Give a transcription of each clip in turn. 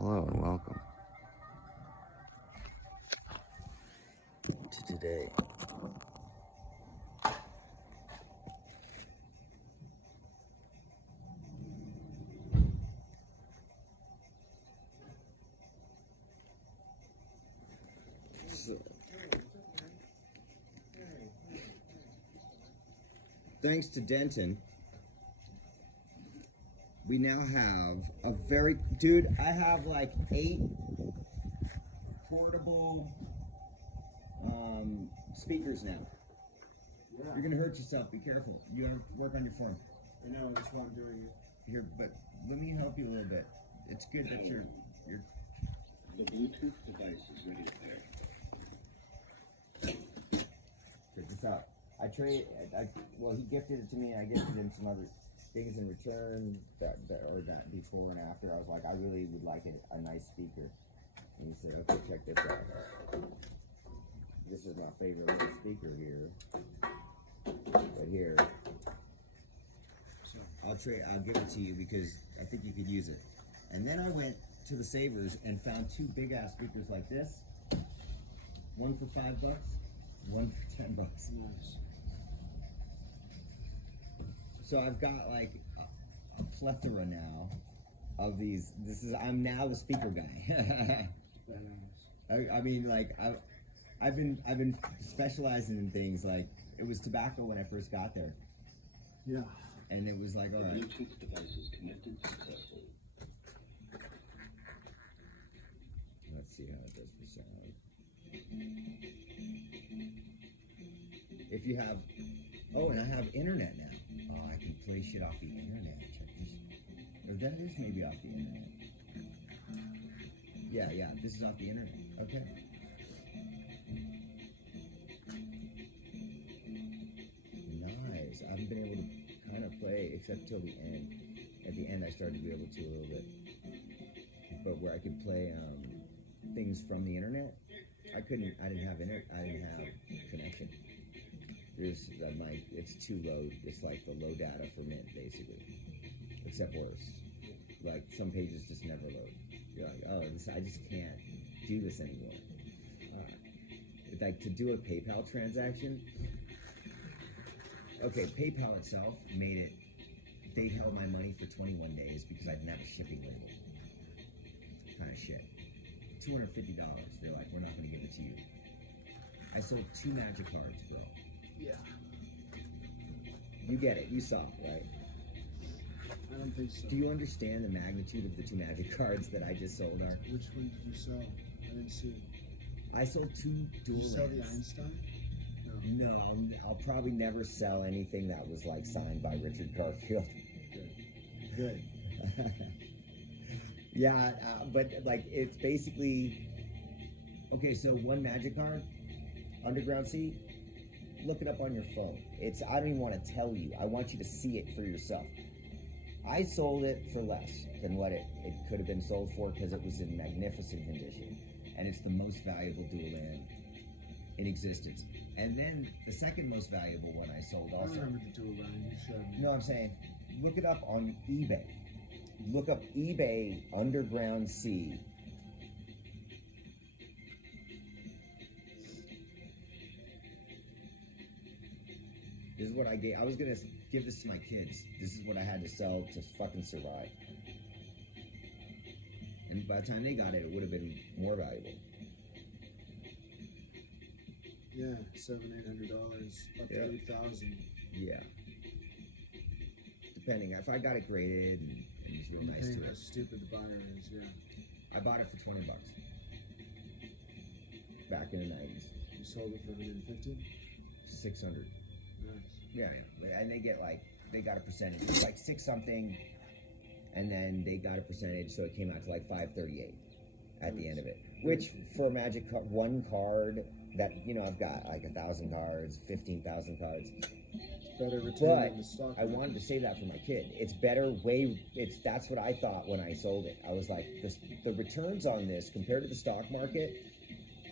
Hello and welcome to today. Thanks to Denton, we now have a I have like 8 portable speakers now. Yeah. You're gonna hurt yourself. Be careful. You have to work on your form. I know, that's why I'm doing it. Here, but let me help you a little bit. It's good that you're. The Bluetooth device is ready to pair. Check this out. Well, he gifted it to me, and I gifted him some other things in return. That before and after, I was like, I really would like a nice speaker. And he said, okay, check this out. This is my favorite little speaker here. Right here. So, I'll give it to you because I think you could use it. And then I went to the Savers and found 2 big ass speakers like this. One for $5, one for $10. nice. So I've got like a plethora now of these. I'm now the speaker guy. Badass. I mean, like I've been specializing in things like it was tobacco when I first got there, Yeah. and it was like, all The right, Bluetooth device is connected successfully. let's see how it does for sound. If you have, and I have internet now. Oh, I can play shit off the internet. Check this. Or that is maybe off the internet. Yeah, this is off the internet. Okay. Nice. I haven't been able to kind of play except till the end. At the end, I started to be able to a little bit. But where I could play things from the internet, I didn't have connection. It's too low. It's like the low data for Mint, basically. Except worse. Like, some pages just never load. You're like, I just can't do this anymore. Like, to do a PayPal transaction, okay, PayPal itself they held my money for 21 days because I didn't have a shipping label. Kind of shit. $250. They're like, we're not going to give it to you. I sold 2 magic cards, bro. Yeah. You get it. You saw it, right? I don't think so. Do you understand the magnitude of the 2 magic cards that I just sold are? Which one did you sell? I didn't see it. I sold 2 dual Did you sell the lands. Einstein? No, I'll probably never sell anything that was like signed by Richard Garfield. Good. Yeah, but like it's basically okay. So 1 magic card, Underground Sea. Look it up on your phone. I don't even want to tell you. I want you to see it for yourself. I sold it for less than what it could have been sold for because it was in magnificent condition, and it's the most valuable dual land in existence. And then the second most valuable one I sold I also. remember the dual line you showed me. No, I'm saying, look it up on eBay. Look up eBay Underground Sea. This is what I gave. I was gonna give this to my kids. This is what I had to sell to fucking survive. And by the time they got it, it would have been more valuable. Yeah, $700-800 up Yeah. to 8,000. Yeah. Depending. If I got it graded and it was real nice Depending to how it. stupid the buyer is, yeah. I bought it for $20. Back in the 90s. You sold it for 150. 600. Nice. Yeah, and they got a percentage. It's like 6 something, and then they got a percentage, so it came out to like 538 at the end of it. Which for a magic card, 1 card that I've got like 1,000 cards, 15,000 cards. It's better return But than the stock. I wanted to say that for my kid. It's better. That's what I thought when I sold it. I was like, the returns on this compared to the stock market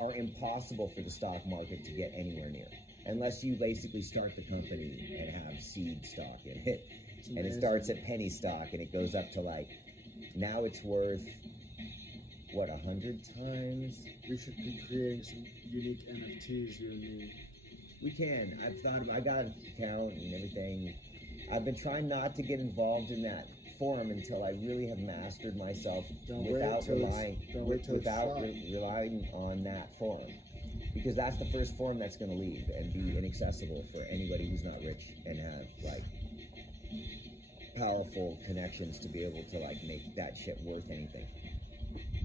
are impossible for the stock market to get anywhere near. Unless you basically start the company and have seed stock in it. And it starts at penny stock and it goes up to like, now it's worth what, 100 times. We should be creating some unique NFTs, you and me. We can. I got an account and everything. I've been trying not to get involved in that forum until I really have mastered myself without relying on that forum. Because that's the first forum that's going to leave and be inaccessible for anybody who's not rich and have like powerful connections to be able to like make that shit worth anything.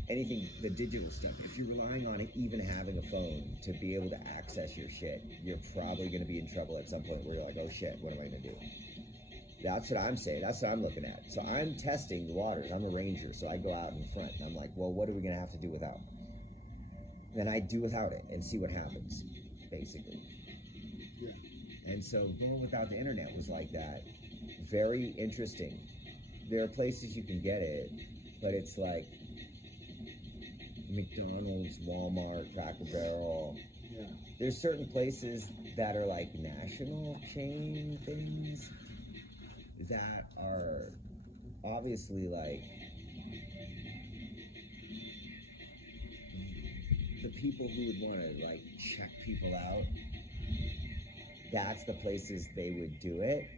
Anything, the digital stuff. If you're relying on it, even having a phone to be able to access your shit, you're probably going to be in trouble at some point where you're like, oh shit, what am I going to do? That's what I'm saying. That's what I'm looking at. So I'm testing the waters. I'm a ranger, so I go out in front and I'm like, well, what are we going to have to do without? Then I do without it and see what happens, basically. Yeah. And so going without the internet was like that. Very interesting. There are places you can get it, but it's like McDonald's, Walmart, Cracker Barrel. Yeah. There's certain places that are like national chain things that are obviously like the people who would want to like check people out. That's the places they would do it.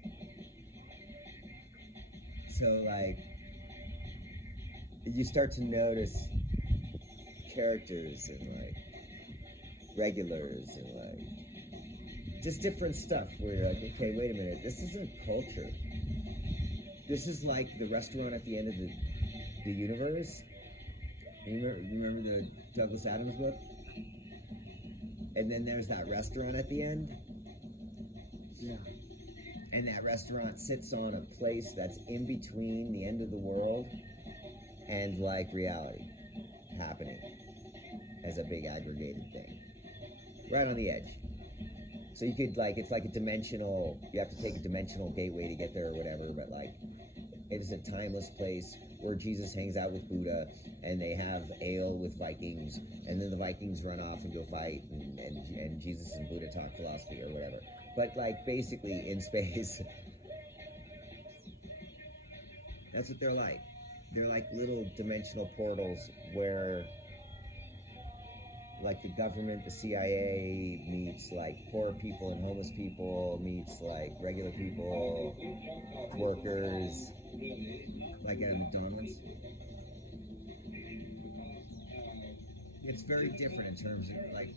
So like you start to notice characters and like regulars and like just different stuff where you're like, okay, wait a minute, this isn't culture. This is like the restaurant at the end of the universe. You remember the Douglas Adams book? And then there's that restaurant at the end. Yeah. And that restaurant sits on a place that's in between the end of the world and like reality happening as a big aggregated thing. Right on the edge. So you could like, it's like a dimensional, you have to take a dimensional gateway to get there or whatever, but like it is a timeless place where Jesus hangs out with Buddha and they have ale with Vikings and then the Vikings run off and go fight and Jesus and Buddha talk philosophy or whatever. But like basically in space, that's what they're like. They're like little dimensional portals where like the government, the CIA meets like poor people and homeless people, meets like regular people, workers, like at a McDonald's. It's very different in terms of like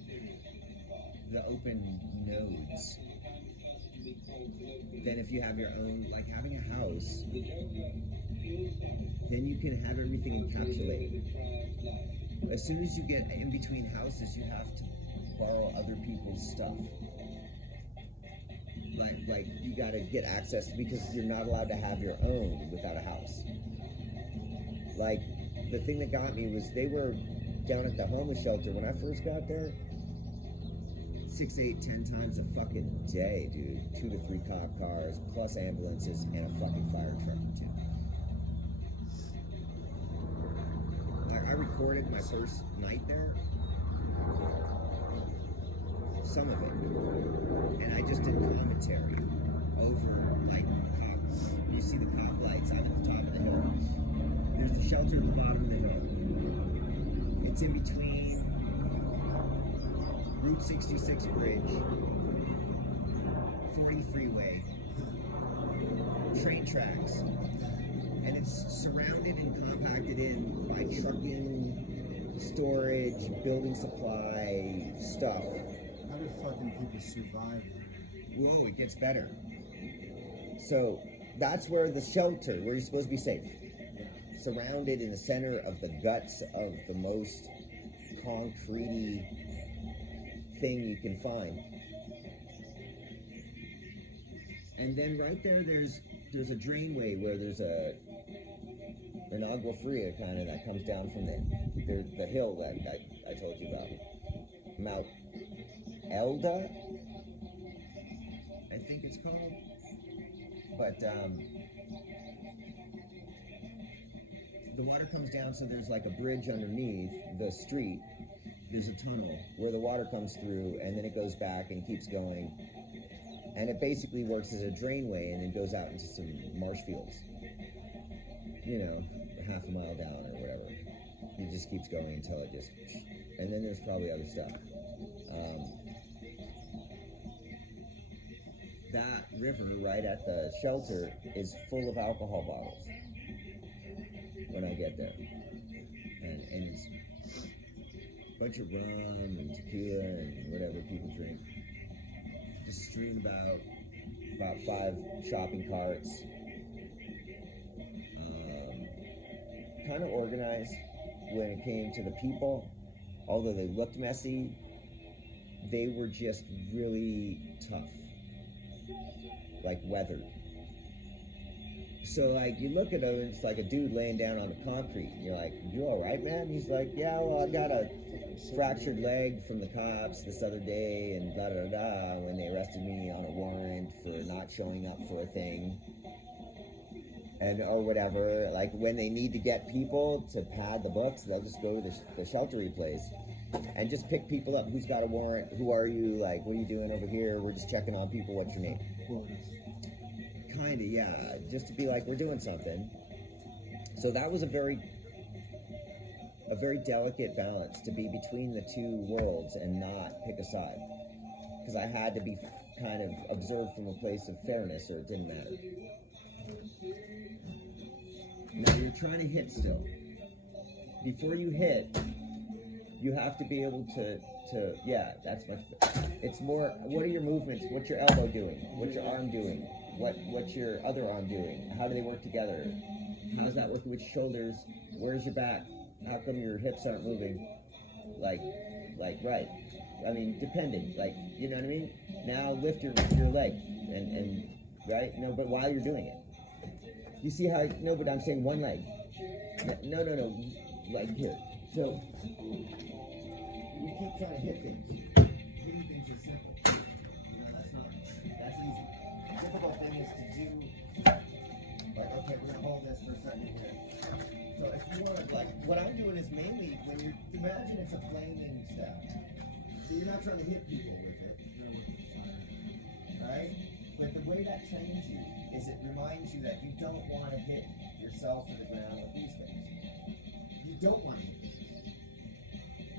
the open nodes than if you have your own, like having a house, then you can have everything encapsulated. As soon as you get in between houses, you have to borrow other people's stuff. Like you gotta get access because you're not allowed to have your own without a house. Like the thing that got me was they were down at the homeless shelter when I first got there. 6, 8, 10 times a fucking day, dude. 2 to 3 cop cars, plus ambulances, and a fucking fire truck too. I recorded my first night there, some of it, and I just did commentary over like cops. You see the cop lights out at the top of the hill. There's the shelter at the bottom of the hill. It's in between Route 66 bridge, 40 freeway, train tracks. And it's surrounded and compacted in by trucking, storage, building supply, stuff. How do fucking people survive there? Whoa, it gets better. So that's where the shelter, where you're supposed to be safe. Yeah. Surrounded in the center of the guts of the most concrete thing you can find. And then right there's a drainway where there's an agua fria kind of that comes down from the hill that I told you about. Mount Elda, I think it's called. But the water comes down, so there's like a bridge underneath the street. There's a tunnel where the water comes through, and then it goes back and keeps going. And it basically works as a drainway and then goes out into some marsh fields. You know, half a mile down or whatever. You just keeps going until it just, and then there's probably other stuff. That river right at the shelter is full of alcohol bottles when I get there, and it's a bunch of rum and tequila and whatever people drink. Just stream about 5 shopping carts. Kind of organized when it came to the people. Although they looked messy, they were just really tough, like weathered. So like you look at him, it's like a dude laying down on the concrete. And you're like, "You all right, man?" He's like, "Yeah, well, I got a fractured leg from the cops this other day, and da da da. When they arrested me on a warrant for not showing up for a thing." And or whatever, like when they need to get people to pad the books, they'll just go to the sheltery place and just pick people up. Who's got a warrant? Who are you? Like, what are you doing over here? We're just checking on people. What's your name? Kinda, yeah. Just to be like, we're doing something. So that was a very delicate balance to be between the two worlds and not pick a side, because I had to be kind of observed from a place of fairness, or it didn't matter. Now you're trying to hit still. Before you hit, you have to be able to yeah, that's much. It's more, what are your movements? What's your elbow doing? What's your arm doing? What's your other arm doing? How do they work together? How's that working with shoulders? Where's your back? How come your hips aren't moving? Like right. I mean, depending. Like, you know what I mean? Now lift your leg and right? No, but while you're doing it. You see how, no, but I'm saying one leg. No, like here. So, you keep trying to hit things. Hitting things is simple. You know, that's easy. The difficult thing is to do, like, okay, we're gonna hold this for a second here. So if you want to, like, what I'm doing is mainly, when you imagine it's a flaming staff. So you're not trying to hit people with it. Right? But the way that trains you is it reminds you that you don't want to hit yourself in the ground with these things. You don't want to hit things.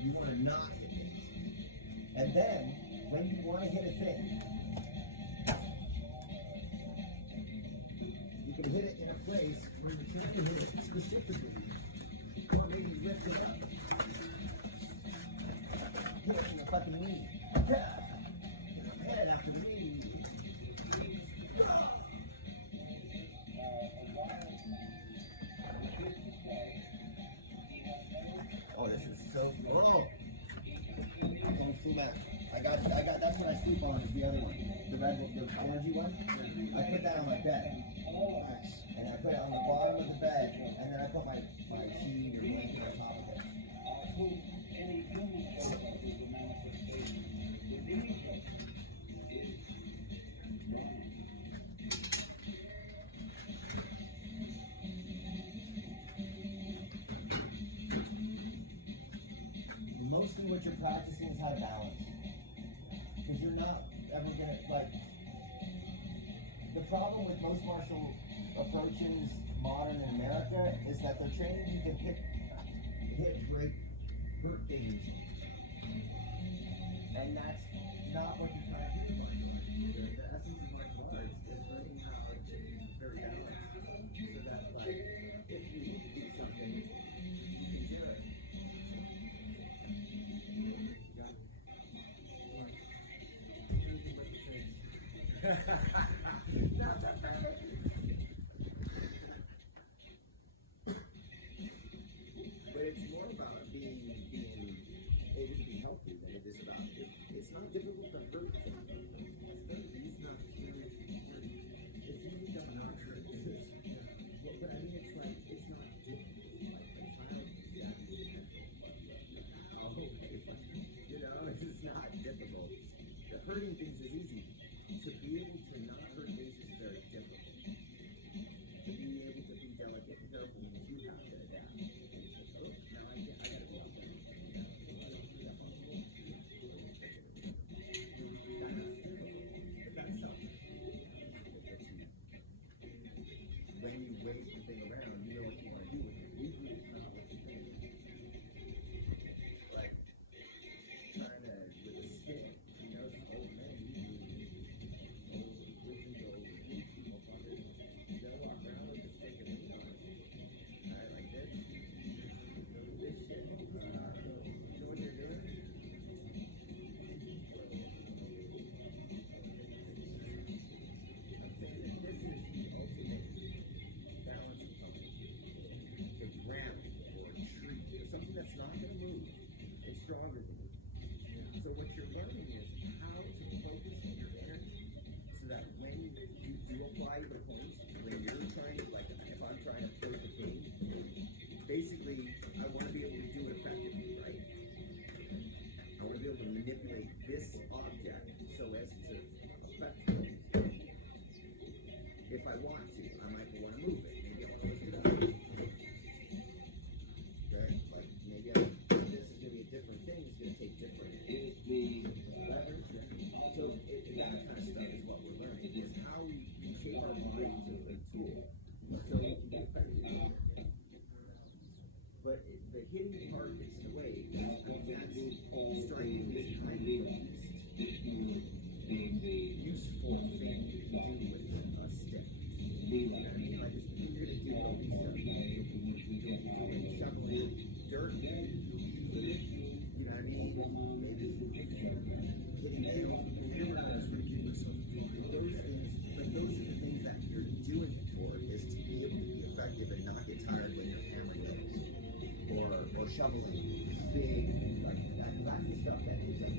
You want to not hit things. And then, when you want to hit a thing, you can hit it in a place where you're trying to hit it specifically. Or maybe lift it up. Hit it in the fucking knee. Head after the knee. Oh, this is so. Oh, I'm on Sumac. I got. That's what I sleep on. Is the other one, the red one, the orangey one. I put that on my bed, and I put it on the bottom of the bed, and then I put my sheet or blanket on top of it. Mostly what you're practicing is how to balance. Because you're not ever gonna, like, the problem with most martial approaches modern in America is that they're training you to hit, break, hurt things. And that's not what you're trying to do. The essence of martial arts is learning how to be very balanced. So that, like, if you do something, you can do it. But it's more about being able to be healthy than it is about it. It's not difficult to hurt somebody. It's not it's easy to not hurt others. But I mean, it's like, it's not difficult. You know, it's not difficult. The hurting things is easy. To be able to not hurt things is very difficult. To be able to be delicate and careful means you have to adapt. Now I gotta go out there. I want to be able to do it effectively, right? I want to be able to manipulate this object so as to affect things. If I want to, I might want to move it. Maybe I want to lift it up. Okay? Like, maybe this is going to be a different thing. It's going to take different levers. So, that kind of stuff is what we're learning. Is how we shape our mind to a tool. So, but the hitting targets in a way, that's striking is kind of the least useful thing to do with a stick. You know what I mean? Like, you're going to do all these stuff. Shoveling dirt. You know what I mean? Maybe hitting nails with the hammer. Those things, but those are the things that you're doing it for, is to be able to be effective and not get tired when you're hammering nails. Or shoveling big, like, that's the stuff that is like